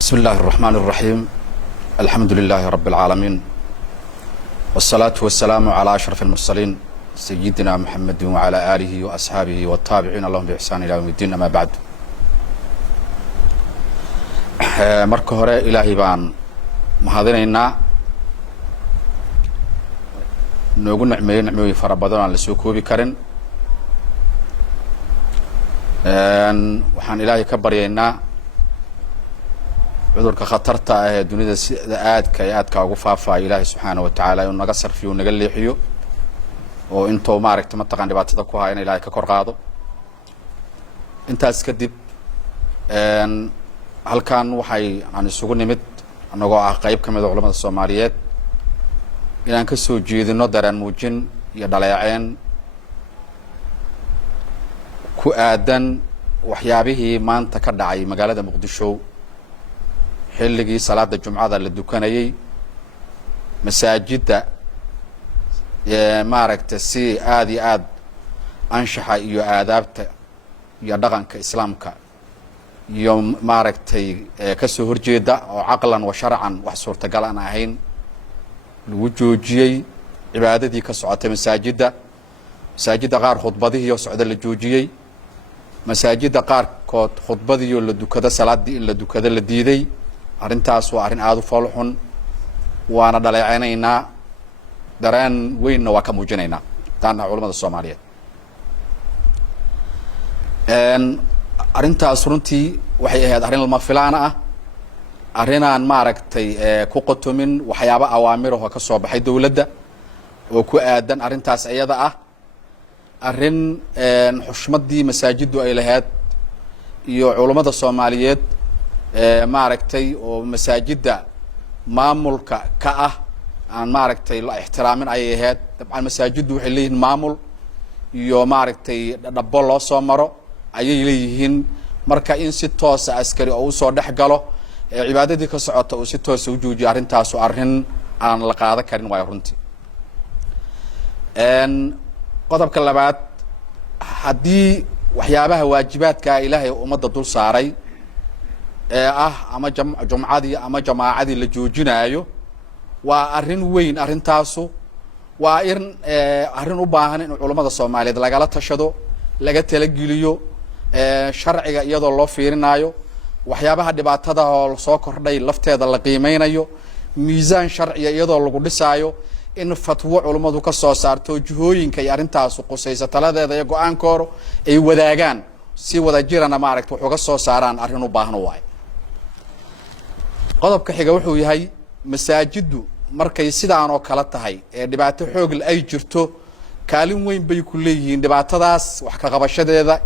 بسم الله الرحمن الرحيم. الحمد لله رب العالمين، والصلاة والسلام على أشرف المرسلين سيدنا محمد وعلى آله وأصحابه والتابعين لهم بإحسان إلى يوم الدين. أما بعد، marka hore ilaahay baan mahadinaynaa noogu nicmooyin fara badan aan la soo koobi karin. waxaan ilaahay ka baryaynaa cudurka khatarta ah ee dunida sida aadka ugu faafaya ilaahay subxaanahu wa tacaala inuu naga sarfiyo naga leexiyo oo intuu maaragtay mataqaan dhibaatada ku haya in ilaahay ka kor qaado. intaas kadib halkan aan isugu nimid anagoo ah qayb ka mid ah culimada Soomaaliyeed inaan ka soo jeedino dareen muujin iyo dhaleeceen ku aadan waxyaabihii maanta ka dhacay magaalada Muqdisho xilligii salaada Jumcada la dukanayay masaajidda maaragtay si aad iyo aad anshaxa iyo aadaabta iyo dhaqanka islaamka iyo maaragtay ka soo horjeeda oo aqlan wa sharcan wax suurtagal aan ahayn lagu joojiyay cibaadadii ka socotay masaajidda qaar khudbadihii oo socda la joojiyay masaajidda qaar kood khudbadii oo la dukada salaadii in la dukada la diiday. arrintaas waa arrin aad u foolxun waana dhaleeceynaa dareen weynna waa ka muujinaynaa taana culimada Soomaaliyeed. arrintaas runtii waxay ahayd arrin lama filaan ah, arrinaan maaragtay ku qotomin waxyaabo awaamir oo ka soo baxay dawladda oo ku aadan arrintaas iyada ah, arrin xushmadii masaajiddu ay lahayd iyo culimada Soomaaliyeed maaragtay oo masaajidda maamulka ka ah aan maaragtay la ixtiraamin ayay ahayd. dabcan masaajiddu waxay leeyihiin maamul iyo maaragtay dhabo loo soo maro ayay leeyihiin, marka in si toos ah askari oo u soo dhex galo cibaadadii ka socota oo si toos ah u joojiyo arrintaas oo arrin aan la qaadan karin way runtii. qodobka labaad, haddii waxyaabaha waajibaadka ilaahay ummadda dul saaray ama jumcadii ama jamaacadii la joojinayo waa arrin weyn. arrintaasu waa arrin u baahan in culimada Soomaaliyeed lagala tashado, laga talageliyo sharciga iyadoo loo fiirinayo waxyaabaha dhibaatada oo soo kordhay lafteeda la qiimeynayo, miisaan sharciga iyadoo lagu dhisaayo in fatwo culimadu ka soo saarto jihooyinka iyo arrintaas qusaysa taladeeda iyo go'aankooda ay wadaagaan si wada jirana maaragtay wax uga soo saaraan arrin u baahan waay. qodobka xiga wuxuu yahay masaajiddu markay sidaan oo kala tahay ee dhibaato xoog ay jirto kaalin weyn bay ku leeyihiin dhibaatadaas wax ka qabashadeeda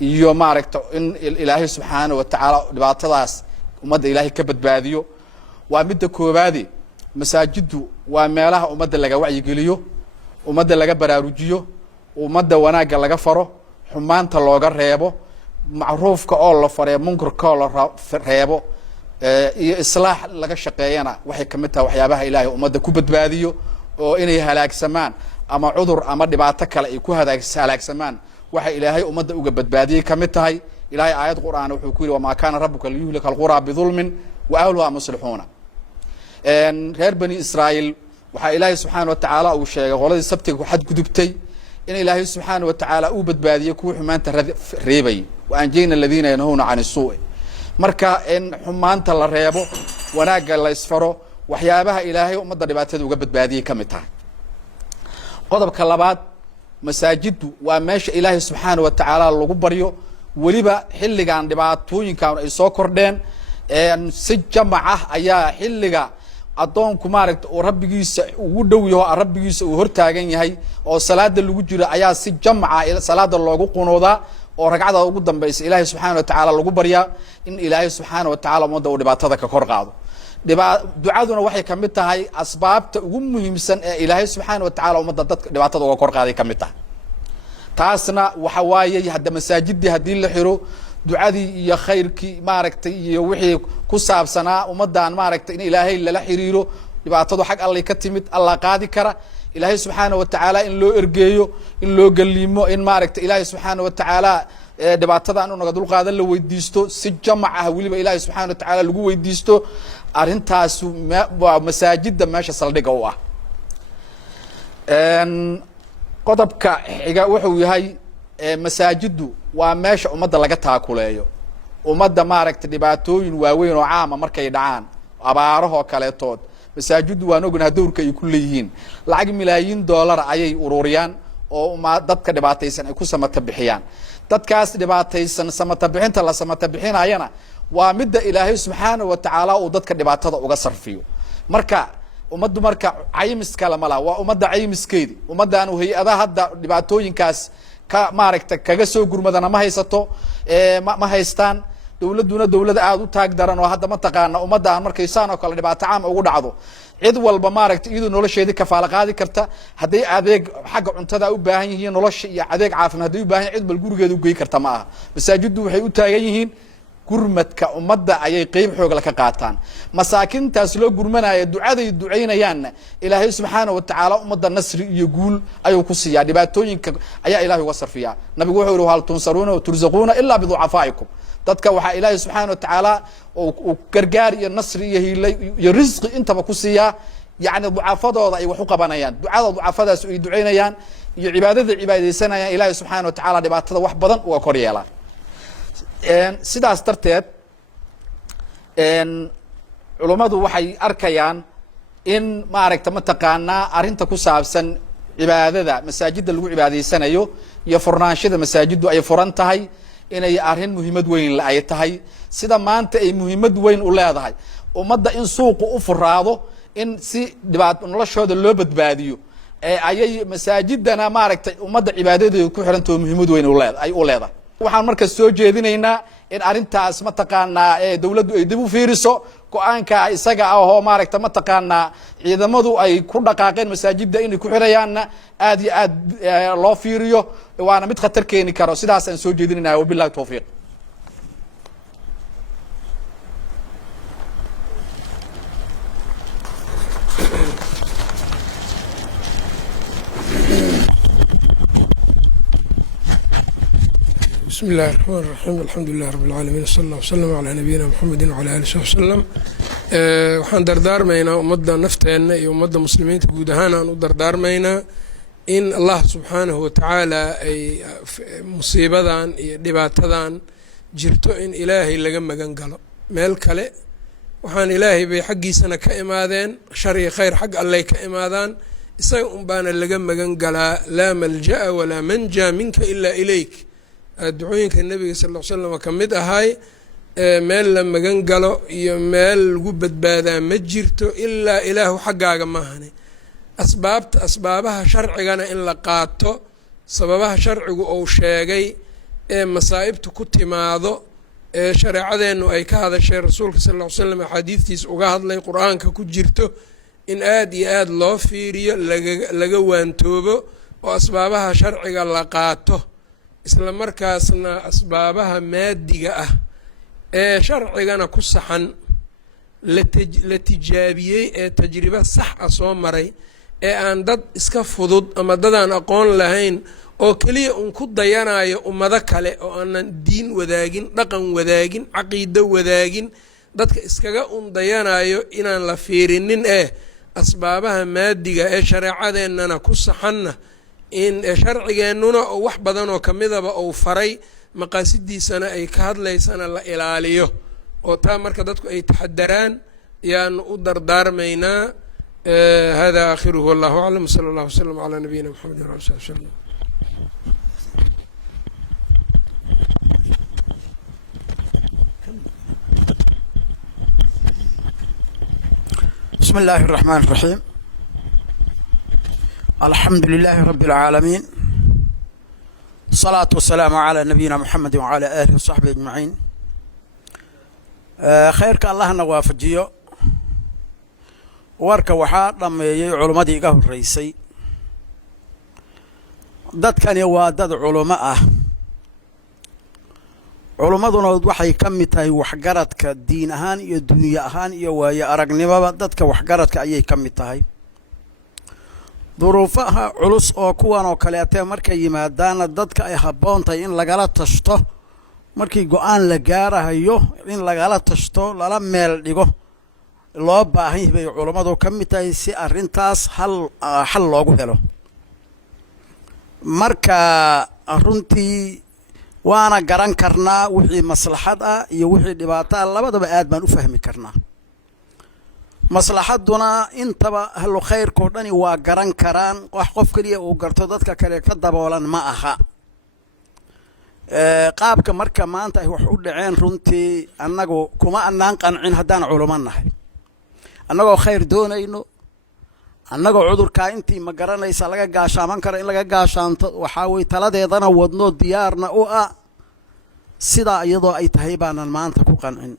iyo maaragtay in ilaahay subxaanahu wa tacaala dhibaatadaas ummadda ilaahay ka badbaadiyo. waa midda koobaadi, masaajiddu waa meelaha ummadda laga wacyigeliyo, ummadda laga baraarujiyo, ummadda wanaagga laga faro, xumaanta looga reebo, macruufka oo la faree munkarka oo la reebo iyo islaax laga shaqeeyana waxay ka mid tahay waxyaabaha ilaahay ummadda ku badbaadiyo oo inay halaagsamaan ama cudur ama dhibaato kale ay ku halaagsamaan waxa ilaahay ummadda uga badbaadiyay ka mid tahay. ilaahay aayad quraan wuxuu ku yiri wa ma kana rabbuka liyuhlika alqura bidhulmin wa ahluha muslihuna. reer bani Israa'iil waxa ilaahay subxaanahu wa tacaala uu sheegay qoladii sabtiga ku xad gudubtay in ilaahay subxaanahu wa tacaala uu badbaadiyay kuwa xumaanta reebay wa anjayna alladina yanhuna 'ani suu'i. marka in xumaanta la reebo wanaagga la isfaro waxyaabaha ilaahay ummadda dhibaatada uga badbaadiyay ka mid tahay. qodobka labaad, masaajiddu waa meesha ilaahay subxaanahu wa tacaala lagu baryo, weliba xilligan dhibaatooyinkan ay soo kordheen si jamac ah ayaa xilliga adoonku maaragtay oo rabbigiisa ugu dhow yahay rabbigiisa uu hortaagan yahay oo salaada lagu jiro ayaa si jamac ah salaada loogu qunoodaa oo ragcada ugu dambaysa ilaahay subxaanahu wa tacaala lagu baryaa in ilaahay subxaanahu wa tacaala ummadda uu dhibaatada ka kor qaado. ducaduna waxay ka mid tahay asbaabta ugu muhiimsan ee ilaahay subxaanahu wa tacaala ummadda dadka dhibaatada uga kor qaaday ka mid tahay. taasna waxa waaye hadda masaajidii haddii la xiro ducadii iyo khayrkii maaragtay iyo wixii ku saabsanaa ummaddan maaragtay in ilaahay lala xiriiro dhibaatadu xag Alle ka timid Allah qaadi kara. ilaahay subxaanahu wa tacaala in loo ergeeyo, in loo galiimo, in maaragtay ilaahay subxaanahu wa tacaala dhibaatada inuu naga dulqaadan la weydiisto si jamac ah waliba ilaahay subxaanahu wa tacaala lagu weydiisto arrintaas waa masaajidda meesha saldhiga u ah qodobka xiga wuxuu yahay masaajiddu waa meesha ummadda laga taakuleeyo ummadda maaragtay dhibaatooyin waaweyn oo caama markay dhacaan abaarahoo kaleetood masaajiddu waan ognahay dowrka ay ku leeyihiin lacag milaayiin dollar ayay ururiyaan oo dadka dhibaataysan ay ku samata bixiyaan dadkaas dhibaataysan samata bixinta la samata bixinayana waa midda ilaahay subxaanahu wa tacaala uu dadka dhibaatada uga sarfiyo marka ummaddu marka caymis kale ma laha waa ummadda caymiskeedi ummaddan hay-adaha hadda dhibaatooyinkaas ka maaragtay kaga soo gurmadana ma haysato ma haystaan dawladduna dawlad aad u taag daran oo hadda mataqaana ummaddan markay saan oo kale dhibaato caam ugu dhacdo cid walba maaragtay iyadoo nolosheedii kafaala qaadi karta hadday adeeg xagga cuntada u baahan yihiin nolosha iyo adeeg caafimaad hadday u baahan yihiin cid bal gurigeeda u geey karta ma aha masaajiddu waxay u taagan yihiin gurmadka ummadda ayay qeyb xoog la ka qaataan masaakintaas loo gurmanaya ducaday duceynayaanna ilaahay subxaanahu wa tacaala ummadda nasri iyo guul ayuu ku siiyaa dhibaatooyinka ayaa ilaahay uga sarfiyaa nabigu wuxuu yihi hal tunsaruuna wa turzaquuna ilaa biducafaa'ikum dadka waxaa ilaahay subxaanahu wa tacaala uu gargaar iyo nasri iyo hiilay iyo risqi intaba ku siiyaa yacni ducafadooda ay wax u qabanayaan ducada ducafadaas ay duceynayaan iyo cibaadada cibaadaysanayaan ilaahay subxaanahu wa tacaala dhibaatada wax badan uga kor yeelaa sidaas darteed culummadu waxay arkayaan in maaragta mataqaanaa arrinta ku saabsan cibaadada masaajidda lagu cibaadaysanayo iyo furnaanshada masaajiddu ay furan tahay inay arrin muhiimad weyn la ay tahay sida maanta ay muhiimad weyn u leedahay ummadda in suuqu u furaado in si noloshooda loo badbaadiyo ayay masaajiddana maaragtay ummadda cibaadadeeda ku xirantao muhiimad weyn ay u leedahay waxaan markaas soo jeedinaynaa in arrintaas mataqaanaa dawladdu ay dib u fiiriso go-aanka isaga ah oo maaragta mataqaanaa ciidamadu ay ku dhaqaaqeen masaajidda inay ku xirayaanna aad iyo aad loo fiiriyo waana mid khatar keeni karo sidaas aan soo jeedinayna wabillahi tawfiiq بسم الله الرحمن الرحيم الحمد لله رب العالمين صلى الله وسلم على نبينا محمد وعلى آله وصحبه وسلم waxaan dardaarmaynaa ummadda nafteenna iyo ummadda muslimiinta guud ahaan aan u dardaarmaynaa in allah subxaanahu wa tacaala ay musiibadan iyo dhibaatadan jirto in ilaahay laga magan galo meel kale waxaan ilaahay bay xaggiisana ka imaadeen shar iyo khayr xag allay ka imaadaan isaga un baana laga magan galaa laa malja'a walaa manja minka ilaa ilayk ducooyinka nebiga sal ll ly slam ka mid ahay meel la magan galo iyo meel lagu badbaadaa ma jirto ilaa ilaahu xaggaaga maahane asbaabaha sharcigana in la qaato sababaha sharcigu uu sheegay ee masaa'ibta ku timaado ee shareecadeennu ay ka hadashay rasuulka sal ll ly slam axaadiistiisa uga hadlay qur-aanka ku jirto in aad iyo aad loo fiiriyo laga waantoobo oo asbaabaha sharciga la qaato isla markaasna asbaabaha maadiga ah ee sharcigana ku saxan la tijaabiyey ee tajribo sax ah soo maray ee aan dad iska fudud ama dadaan aqoon lahayn oo keliya un ku dayanayo ummado kale oo aanan diin wadaagin dhaqan wadaagin caqiido wadaagin dadka iskaga un dayanayo inaan la fiirinin asbaabaha maadiga ee shareecadeennana ku saxanna in sharcigeennuna oo wax badan oo kamidaba uu faray maqaasidiisana ay ka hadlaysana la ilaaliyo oo taa marka dadku ay taxadaraan yaanu u dardaarmaynaa hada aakhiruhu wallahu aclam sala allahu wasalam calaa nabiyina maxamed wala ali sabi wsalam بسم الله الرحمن الرحيم الحمد لله رب العالمين الصلاة والسلام على نبينا محمد وعلى آله وصحبه أجمعين خيرك الله نوافجيو warka waxaa dhameeyay culimadii iga horeysay dadkani waa dad culimo ah culimaduna waxay ka mid tahay waxgaradka diin ahaan iyo dunya ahaan iyo waayo aragnimada dadka waxgaradka ayay ka mid tahay duruufaha culus oo kuwan oo kaleetee markay yimaadaana dadka ay habboon tahay in lagala tashto markii go-aan la gaarahayo in lagala tashto lala meel dhigo loo baahan yahay bay culammadu ka mid tahay si arrintaas xal loogu helo marka runtii waana garan karnaa wixii maslaxad ah iyo wixii dhibaato ah labadaba aad baan u fahmi karnaa maslaxaduna intaba ahlu khayrkoo dhani waa garan karaan wax qof keliya uu garto dadka kale ka daboolan ma aha qaabka marka maanta ay wax u dhaceen runtii annagu kuma annaan qancin haddaan culamo nahay annagoo khayr doonayno annagoo cudurkaa intii ma garanaysa laga gaashaaman karo in laga gaashaanto waxaa weye taladeedana wadno diyaarna u ah sidaa iyadoo ay tahay baanan maanta ku qancin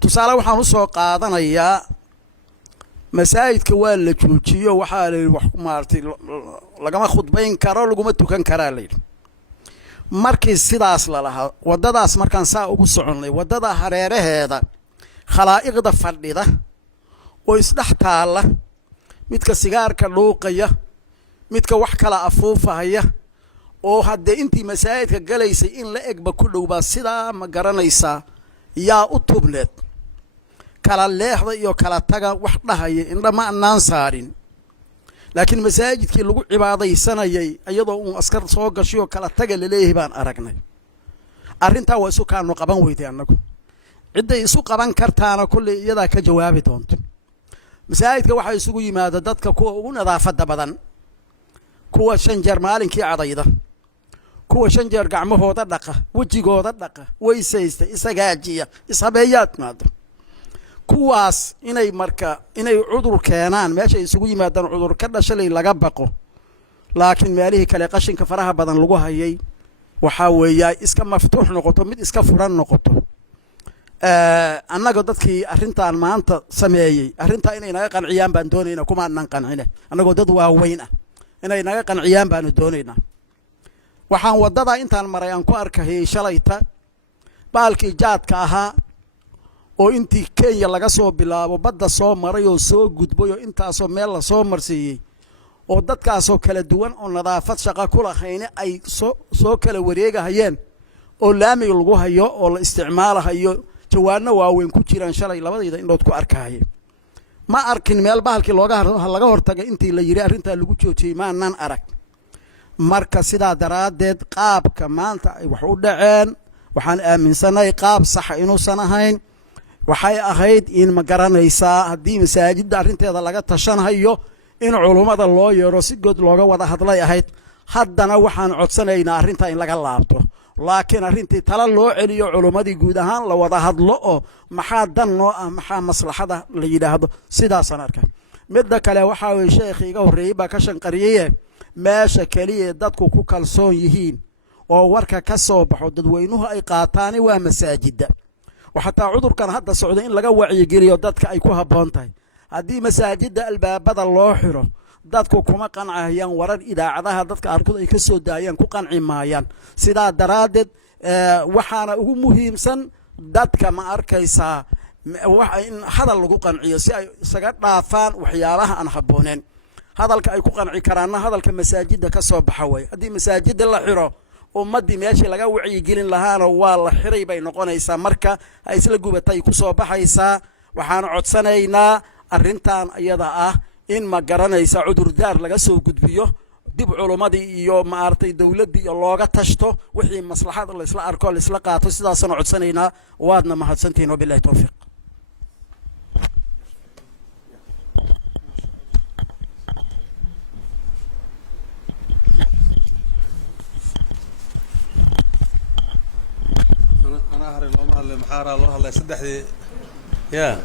tusaale waxaan u soo qaadanayaa masaajidka waa la joojiyo waxaa la yidhi wax maaragtay lagama khudbayn karo laguma tukan karaa la yidhi markii sidaas la lahaa waddadaas markaan saa ugu soconnay waddada hareeraheeda khalaa'iqda fadhida oo isdhex taalla midka sigaarka dhuuqaya midka wax kala afuufahaya oo haddee intii masaajidka galaysay in la egba ku dhow baa sidaa ma garanaysaa yaa u tubneed kala leexda iyo kala taga wax dhahaya indha ma annaan saarin laakiin masaajidkii lagu cibaadaysanayay iyadoo uun askar soo gashay oo kala taga laleeyahay baan aragnay arrintaa waa isu kaanu qaban weyday annagu cidday isu qaban kartaana kolley iyadaa ka jawaabi doonto masaajidka waxaa isugu yimaada dadka kuwa ugu nadaafadda badan kuwa 5 jeer maalinkii cadayda kuwa 5 jeer gacmahooda dhaqa wejigooda dhaqa weysaysta isagaajiya ishabeeyaad maada kuwaas inay cudur keenaan meesha isugu yimaadaan cudur ka dhashalay laga baqo laakiin meelihii kale qashinka faraha badan lagu hayay waxaa weeyaa iska maftuux noqoto mid iska furan noqoto annaga dadkii arrintan maanta sameeyey arrintaa inay naga qanciyaan baan doonaynaa kuma aanan qancine annagoo dad waaweyn ah inay naga qanciyaan baanu doonaynaa waxaan waddadaa intaan maray aan ku arkahayay shalayta baalkii jaadka ahaa oo intii Kenya laga soo bilaabo badda soo maray oo soo gudbay oo intaasoo meel la soo marsiiyey oo dadkaasoo kala duwan oo nadaafad shaqo ku lahayn ay soo kala wareegahayeen oo laamiga lagu hayo oo la isticmaalahayo jawaano waaweyn ku jiraan shalay labadayda indhood ku arkahayay ma arkin meel bahalkii laga hortagay intii la yiri arrintaa lagu joojiyey maanan arag marka sidaa daraaddeed qaabka maanta ay wax u dhaceen waxaan aaminsanahay qaab sax inuusan ahayn waxay ahayd in ma garanaysaa haddii masaajidda arrinteeda laga tashanhayo in culummada loo yeero si good looga wada hadlay ahayd haddana waxaan codsanaynaa arrintaa in laga laabto laakiin arrintii tala loo celiyo culummadii guud ahaan la wada hadlo oo maxaa dan noo ah maxaa maslaxada la yidhaahdo sidaasaan arkay midda kale waxaa weye sheekhi iga horreeyey baa ka shanqariyaye meesha keliya dadku ku kalsoon yihiin oo warka ka soo baxo dadweynuhu ay qaataani waa masaajidda وحتى عذر كان هذا السعودي إن لقوا وعي جريو دتك أي كوها بونتاي هذه مساجد الباب بدل الله حره دتك كم قنعة يان ورد إذا عذاها دتك أركض يكسو دايان كو قنع مايان سيدا درادد وحنا هو مهم سن دتك ما أركيسا إن هذا اللي كو قنعي سجد رافان وحيالها أن حبونين هذا الكأي كو قنعي كرانا هذا الكمساجد كسب حوي هذه مساجد الله حره ummadii meeshii laga wacyi gelin lahaana waa la xiray bay noqonaysaa marka ay isla gubatay ku soo baxaysaa waxaan codsanaynaa arrintan iyada ah in ma garanaysa cudurdaar laga soo gudbiyo dib culumadii iyo maartay dawladii iyo looga tashto wixii maslaxad la isla arko la isla qaato sidaas aan codsanaynaa waadna mahadsantiin wabillahi tawfiiq محارة الله الله يسدح لي يا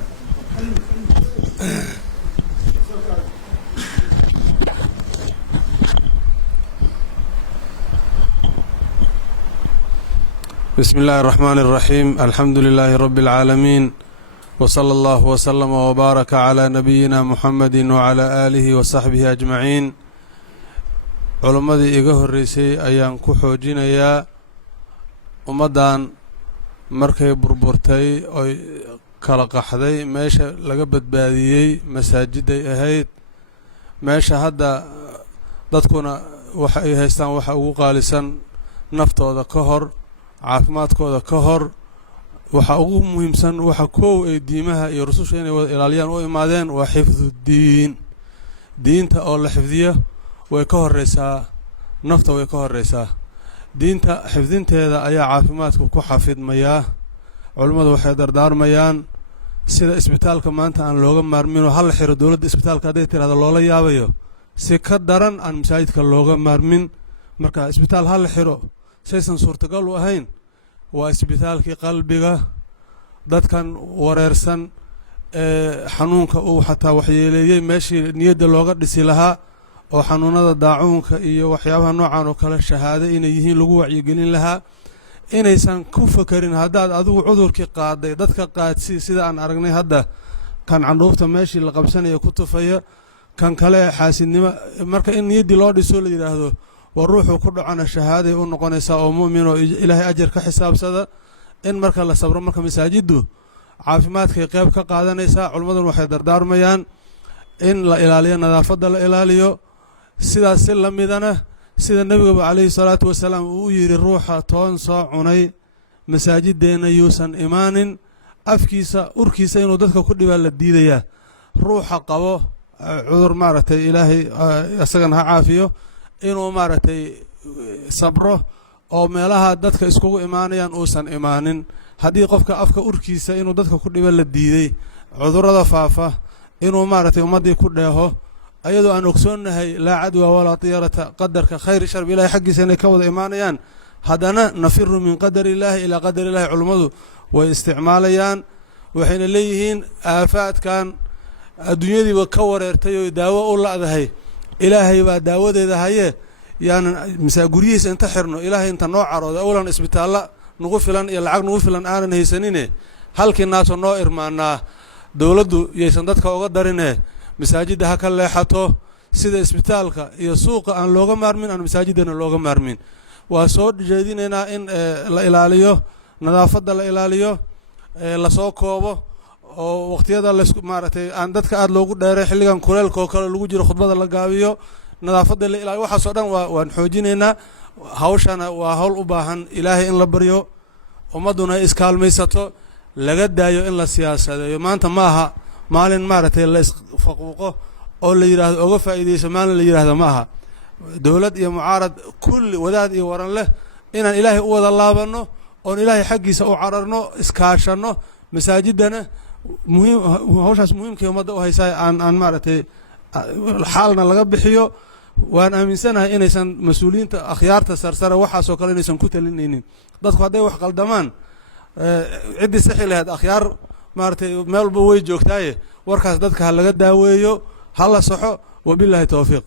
بسم الله الرحمن الرحيم الحمد لله رب العالمين وصلى الله وسلم وبارك على نبينا محمد وعلى آله وصحبه أجمعين علماء إيجاه الرئيسي أيام كحوجين يا ومدان markay burburtay oo kala qaxday meesha laga badbaadiyay masaajiday ahayd meesha hadda dadkuna waxa ay haystaan waxa ugu qaalisan naftooda ka hor caafimaadkooda ka hor waxa ugu muhiimsan waxa koow ay diimaha iyo rususha inay wada ilaaliyaan u imaadeen waa xifdu diinta oo la xifdiyo way ka horeysaa nafta way ka horeysaa diinta xifdinteeda ayaa caafimaadku ku xafidmayaa culimadu waxay dardaarmayaan sida isbitaalka maanta aan looga maarmin hal xiro dawladda isbitaalka haday tiraahdo loola yaabayo si ka daran aan masaajidka looga maarmin marka isbitaal hal xiro saysan suurtagal u ahayn waa isbitaalkii qalbiga dadkan wareersan xanuunka uu xataa waxyeeleeyay meeshii niyadda looga dhisi lahaa oo xanuunada daacuunka iyo waxyaabaha noocan oo kale shahaado inay yihiin lagu wacyigelin lahaa inaysan ku fakerin haddaad adigu cudurkii qaaday dadka qaadsi sida aan aragnay hadda kan candhuufta meeshii la qabsanaya ku tufaya kan kale xaasidnimo marka in niyaddii loo dhiso la yidhaahdo waa ruuxuu ku dhacona shahaaday u noqonaysaa oo mu'min oo ilaahay ajar ka xisaabsada in marka la sabro marka masaajiddu caafimaadkay qayb ka qaadanaysaa culimmaduna waxay dardaarmayaan in la ilaaliyo nadaafadda la ilaaliyo sidaas si la midana sida nebigaba calayhi salaatu wasalaam uu u yidhi ruuxa toon soo cunay masaajideenna yuusan imaanin afkiisa urkiisa inuu dadka ku dhibaa la diidayaa ruuxa qabo cudur maaragtay ilaahay isagana ha caafiyo inuu maaragtay sabro oo meelaha dadka iskugu imaanayaan uusan imaanin haddii qofka afka urkiisa inuu dadka ku dhiba la diiday cudurrada faafa inuu maaragtay ummaddii ku dheeho ayadoo aan ogsoonnahay laa cadwa walaa tiyarata qadarka khayr sharb ilahay xaggiisa inay ka wada imaanayaan haddana nafiru min qadari illaahi ilaa qadari illahi culummadu way isticmaalayaan waxayna leeyihiin aafaadkan adduunyadiiba ka wareertay oo daawo u la'dahay ilaahay baa daawadeeda haye yaanan guryihiisa inta xirno ilaahay inta noo carooda awlan isbitaalla nagu filan iyo lacag nagu filan aanan haysanine halkii naasoo noo irmaanaa dawladdu yaysan dadka uga darine masaajidda ha ka leexato sida isbitaalka iyo suuqa aan looga maarmin aan masaajidana looga maarmin waa soo jeedinaynaa in la ilaaliyo nadaafadda la ilaaliyo lasoo koobo oo waqtiyada laysku maaragtay aan dadka aada loogu dheeray xilligan kuleelka oo kale lagu jiro khudbada la gaabiyo nadaafadda la ilaaliyo waxaasoo dhan waan xoojinaynaa hawshana waa hawl u baahan ilaahay in la baryo ummadduna ay iskaalmaysato laga daayo in la siyaasadeeyo maanta ma aha maalin maaragtay la isfaquuqo oo la yidhaahdo oga faa'iidayso maalin la yidhaahdo ma aha dawlad iyo mucaarad kulli wadaad iyo waran leh inaan ilaahay u wada laabanno oon ilaahay xaggiisa u cararno iskaashanno masaajiddana muhiim hawshaas muhiimkii ummadda u haysaa aan maaragtay xaalna laga bixiyo waan aaminsanahay inaysan mas-uuliyiinta akhyaarta sarsare waxaasoo kale inaysan ku talinaynin dadku hadday wax qaldamaan ciddii sixi lahayd akhyaar maaragtay meel walba way joogtaaye warkaas dadka ha laga daaweeyo ha la saxo wabilaahi towfiiq